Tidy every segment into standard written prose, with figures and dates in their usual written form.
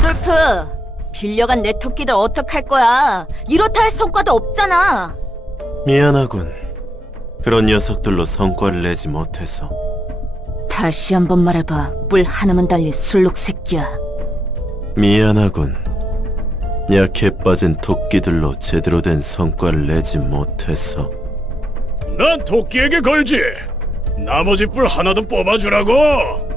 루돌프, 빌려간 내 토끼들 어떡할 거야? 이렇다 할 성과도 없잖아. 미안하군. 그런 녀석들로 성과를 내지 못해서. 다시 한번 말해봐, 뿔 하나만 달린 술록 새끼야. 미안하군. 약해 빠진 토끼들로 제대로 된 성과를 내지 못해서. 난 토끼에게 걸지. 나머지 뿔 하나도 뽑아주라고.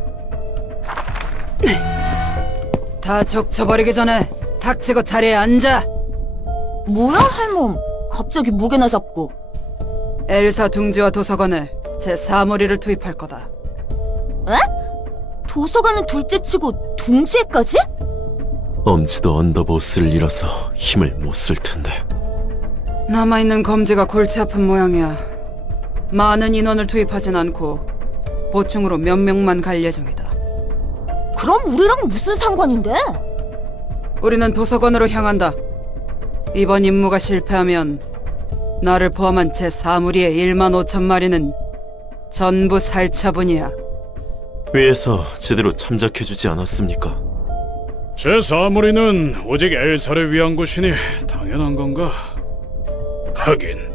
다 적쳐버리기 전에 닥치고 자리에 앉아. 뭐야 할멈, 갑자기 무게나 잡고. 엘사 둥지와 도서관에 제 사무리를 투입할 거다. 에? 도서관은 둘째치고 둥지에까지? 엄지도 언더보스를 잃어서 힘을 못 쓸 텐데. 남아있는 검지가 골치 아픈 모양이야. 많은 인원을 투입하진 않고 보충으로 몇 명만 갈 예정이다. 그럼 우리랑 무슨 상관인데? 우리는 도서관으로 향한다. 이번 임무가 실패하면 나를 포함한 제 사무리의 1만 5천 마리는 전부 살처분이야. 위에서 제대로 참작해주지 않았습니까? 제 사무리는 오직 엘사를 위한 곳이니 당연한 건가? 하긴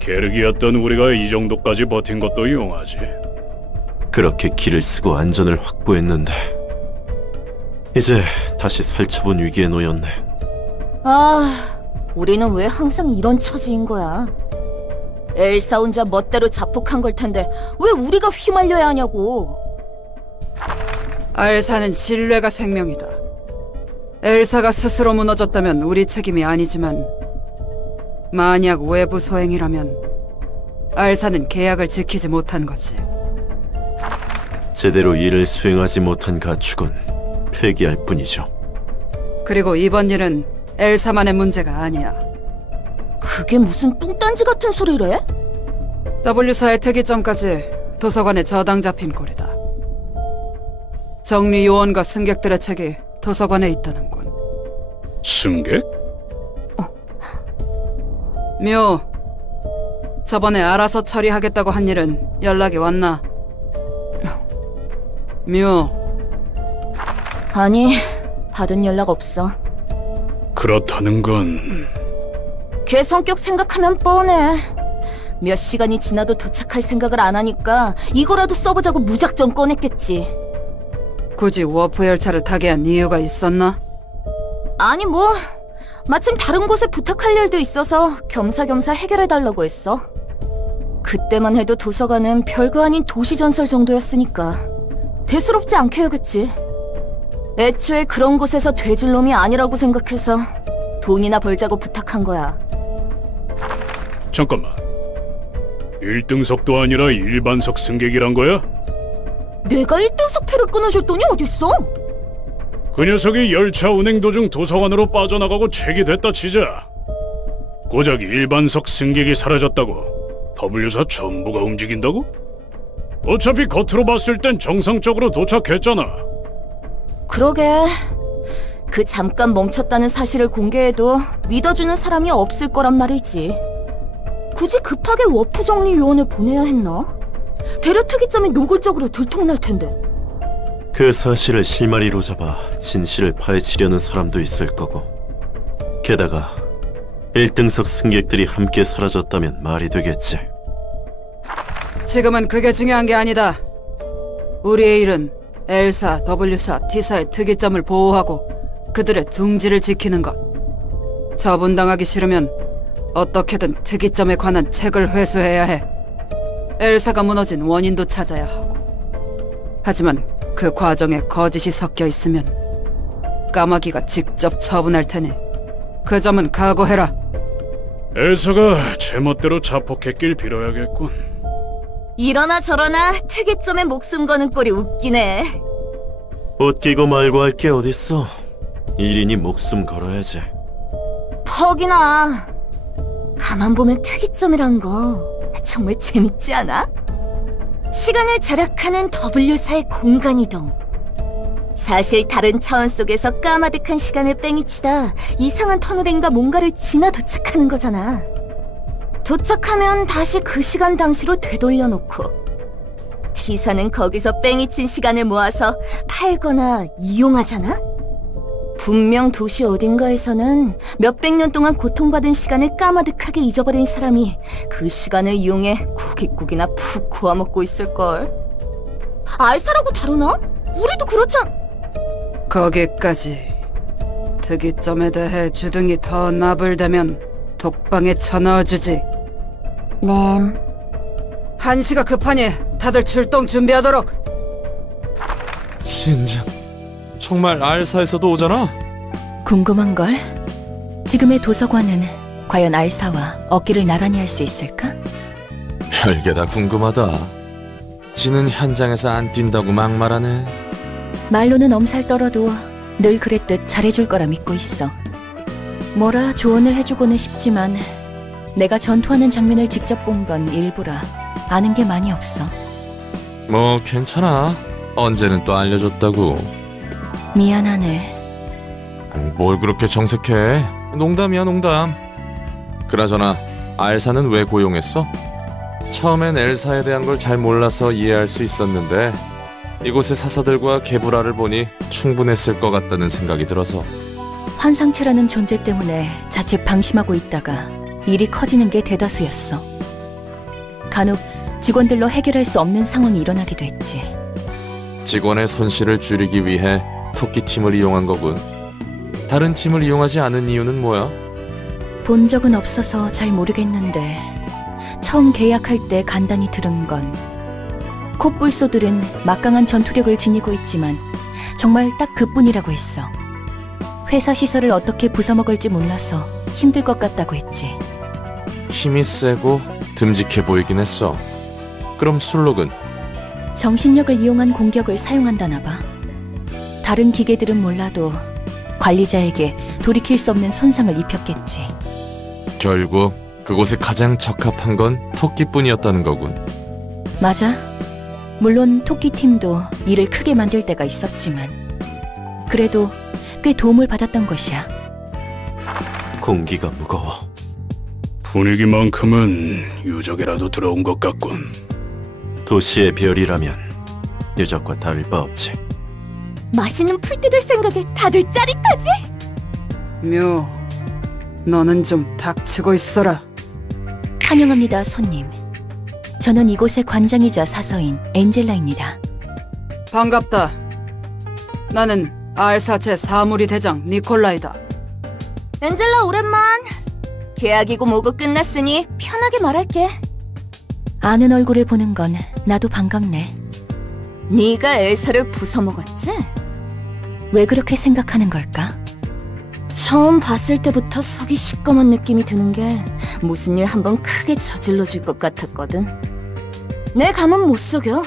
게르기였던 우리가 이 정도까지 버틴 것도 용하지. 그렇게 길을 쓰고 안전을 확보했는데 이제 다시 살처분 위기에 놓였네. 아, 우리는 왜 항상 이런 처지인 거야? 엘사 혼자 멋대로 자폭한 걸 텐데 왜 우리가 휘말려야 하냐고. 엘사는 신뢰가 생명이다. 엘사가 스스로 무너졌다면 우리 책임이 아니지만 만약 외부 소행이라면 엘사는 계약을 지키지 못한 거지. 제대로 일을 수행하지 못한 가축은 폐기할 뿐이죠. 그리고 이번 일은 엘사만의 문제가 아니야. 그게 무슨 뚱딴지 같은 소리래? W사의 특이점까지 도서관에 저당 잡힌 꼴이다. 정리 요원과 승객들의 책이 도서관에 있다는군. 승객? 묘, 저번에 알아서 처리하겠다고 한 일은 연락이 왔나? 묘. 아니, 받은 연락 없어. 그렇다는 건... 걔 성격 생각하면 뻔해. 몇 시간이 지나도 도착할 생각을 안 하니까 이거라도 써보자고 무작정 꺼냈겠지. 굳이 워프 열차를 타게 한 이유가 있었나? 아니 뭐, 마침 다른 곳에 부탁할 일도 있어서 겸사겸사 해결해달라고 했어. 그때만 해도 도서관은 별거 아닌 도시전설 정도였으니까 대수롭지 않게 여겼지. 애초에 그런 곳에서 돼질 놈이 아니라고 생각해서 돈이나 벌자고 부탁한 거야. 잠깐만. 1등석도 아니라 일반석 승객이란 거야? 내가 1등석 표를 끊어줄 돈이 어딨어? 그 녀석이 열차 운행 도중 도서관으로 빠져나가고 책이 됐다 치자. 고작 일반석 승객이 사라졌다고 W사 전부가 움직인다고? 어차피 겉으로 봤을 땐 정상적으로 도착했잖아. 그러게. 그 잠깐 멈췄다는 사실을 공개해도 믿어주는 사람이 없을 거란 말이지. 굳이 급하게 워프 정리 요원을 보내야 했나? 대려 특이점이 노골적으로 들통날 텐데. 그 사실을 실마리로 잡아 진실을 파헤치려는 사람도 있을 거고. 게다가 1등석 승객들이 함께 사라졌다면 말이 되겠지. 지금은 그게 중요한 게 아니다. 우리의 일은 L사, W사, T사의 특이점을 보호하고 그들의 둥지를 지키는 것. 처분당하기 싫으면 어떻게든 특이점에 관한 책을 회수해야 해. L사가 무너진 원인도 찾아야 하고. 하지만 그 과정에 거짓이 섞여 있으면 까마귀가 직접 처분할 테니 그 점은 각오해라. 엘사가 제멋대로 자폭했길 빌어야겠군. 이러나 저러나 특이점에 목숨 거는 꼴이 웃기네. 웃기고 말고 할 게 어딨어. 일이니 목숨 걸어야지. 퍽이나. 가만 보면 특이점이란 거 정말 재밌지 않아? 시간을 절약하는 W사의 공간이동. 사실 다른 차원 속에서 까마득한 시간을 뺑이치다 이상한 터널인가 뭔가를 지나 도착하는 거잖아. 도착하면 다시 그 시간 당시로 되돌려놓고 T사는 거기서 뺑이친 시간을 모아서 팔거나 이용하잖아? 분명 도시 어딘가에서는 몇백 년 동안 고통받은 시간을 까마득하게 잊어버린 사람이 그 시간을 이용해 고깃국이나 푹 고아먹고 있을걸. 알사라고 다루나? 우리도 그렇잖... 거기까지. 특이점에 대해 주둥이 더 나불대면 독방에 쳐넣어주지. 램... 한시가 급하니 다들 출동 준비하도록. 진작 정말 알사에서도 오잖아? 궁금한걸? 지금의 도서관은 과연 알사와 어깨를 나란히 할 수 있을까? 별게 다 궁금하다. 지는 현장에서 안 뛴다고 막말하네. 말로는 엄살 떨어도 늘 그랬듯 잘해줄 거라 믿고 있어. 뭐라 조언을 해주고는 싶지만 내가 전투하는 장면을 직접 본 건 일부라 아는 게 많이 없어. 뭐 괜찮아. 언제는 또 알려줬다고. 미안하네. 뭘 그렇게 정색해. 농담이야 농담. 그나저나 알사는 왜 고용했어? 처음엔 엘사에 대한 걸 잘 몰라서 이해할 수 있었는데 이곳의 사사들과 게브라를 보니 충분했을 것 같다는 생각이 들어서. 환상체라는 존재 때문에 자칫 방심하고 있다가 일이 커지는 게 대다수였어. 간혹 직원들로 해결할 수 없는 상황이 일어나기도 했지. 직원의 손실을 줄이기 위해 토끼팀을 이용한 거군. 다른 팀을 이용하지 않은 이유는 뭐야? 본 적은 없어서 잘 모르겠는데 처음 계약할 때 간단히 들은 건 콧불소들은 막강한 전투력을 지니고 있지만 정말 딱 그뿐이라고 했어. 회사 시설을 어떻게 부숴먹을지 몰라서 힘들 것 같다고 했지. 힘이 세고 듬직해 보이긴 했어. 그럼 술록은? 정신력을 이용한 공격을 사용한다나 봐. 다른 기계들은 몰라도 관리자에게 돌이킬 수 없는 손상을 입혔겠지. 결국 그곳에 가장 적합한 건 토끼뿐이었다는 거군. 맞아. 물론 토끼팀도 일을 크게 만들 때가 있었지만 그래도 꽤 도움을 받았던 것이야. 공기가 무거워. 분위기만큼은 유적이라도 들어온 것 같군. 도시의 별이라면 유적과 다를 바 없지. 맛있는 풀 뜯을 생각에 다들 짜릿하지? 묘, 너는 좀 닥치고 있어라. 환영합니다, 손님. 저는 이곳의 관장이자 사서인 엔젤라입니다. 반갑다. 나는 알사 제4무리 대장 니콜라이다. 엔젤라 오랜만. 계약이고 뭐고 끝났으니 편하게 말할게. 아는 얼굴을 보는 건 나도 반갑네. 네가 엘사를 부숴먹었지? 왜 그렇게 생각하는 걸까? 처음 봤을 때부터 속이 시꺼먼 느낌이 드는 게 무슨 일 한번 크게 저질러질 것 같았거든. 내 감은 못 속여.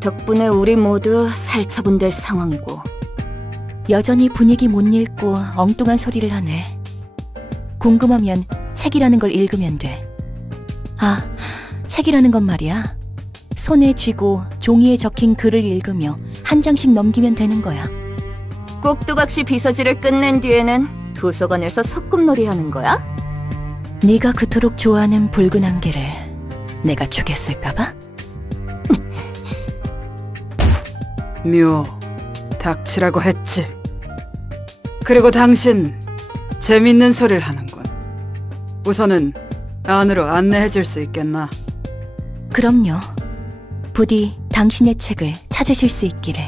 덕분에 우리 모두 살처분될 상황이고. 여전히 분위기 못 읽고 엉뚱한 소리를 하네. 궁금하면 책이라는 걸 읽으면 돼. 아, 책이라는 건 말이야. 손에 쥐고 종이에 적힌 글을 읽으며 한 장씩 넘기면 되는 거야. 꼭두각시 비서지를 끝낸 뒤에는 도서관에서 소꿉놀이 하는 거야? 네가 그토록 좋아하는 붉은 안개를 내가 죽였을까봐? 묘, 닥치라고 했지. 그리고 당신 재밌는 소리를 하는군. 우선은 안으로 안내해 줄 수 있겠나? 그럼요. 부디 당신의 책을 찾으실 수 있기를.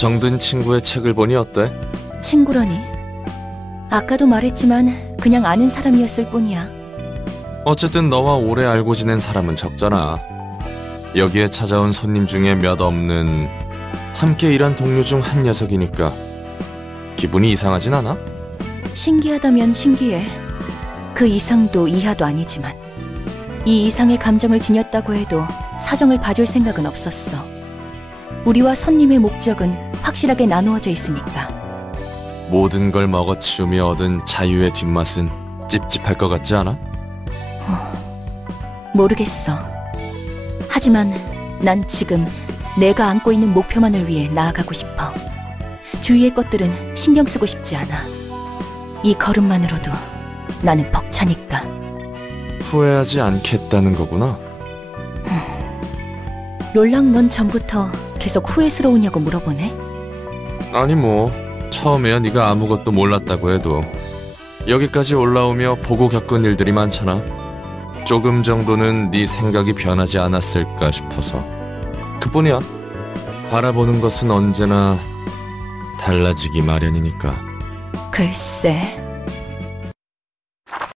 정든 친구의 책을 보니 어때? 친구라니. 아까도 말했지만 그냥 아는 사람이었을 뿐이야. 어쨌든 너와 오래 알고 지낸 사람은 적잖아. 여기에 찾아온 손님 중에 몇 없는 함께 일한 동료 중 한 녀석이니까 기분이 이상하진 않아? 신기하다면 신기해. 그 이상도 이하도 아니지만 이 이상의 감정을 지녔다고 해도 사정을 봐줄 생각은 없었어. 우리와 손님의 목적은 확실하게 나누어져 있으니까. 모든 걸 먹어치우며 얻은 자유의 뒷맛은 찝찝할 것 같지 않아? 모르겠어. 하지만 난 지금 내가 안고 있는 목표만을 위해 나아가고 싶어. 주위의 것들은 신경 쓰고 싶지 않아. 이 걸음만으로도 나는 벅차니까. 후회하지 않겠다는 거구나. 롤랑, 넌 전부터 계속 후회스러우냐고 물어보네. 아니 뭐 처음에야 네가 아무것도 몰랐다고 해도 여기까지 올라오며 보고 겪은 일들이 많잖아. 조금 정도는 네 생각이 변하지 않았을까 싶어서. 그뿐이야. 바라보는 것은 언제나 달라지기 마련이니까. 글쎄,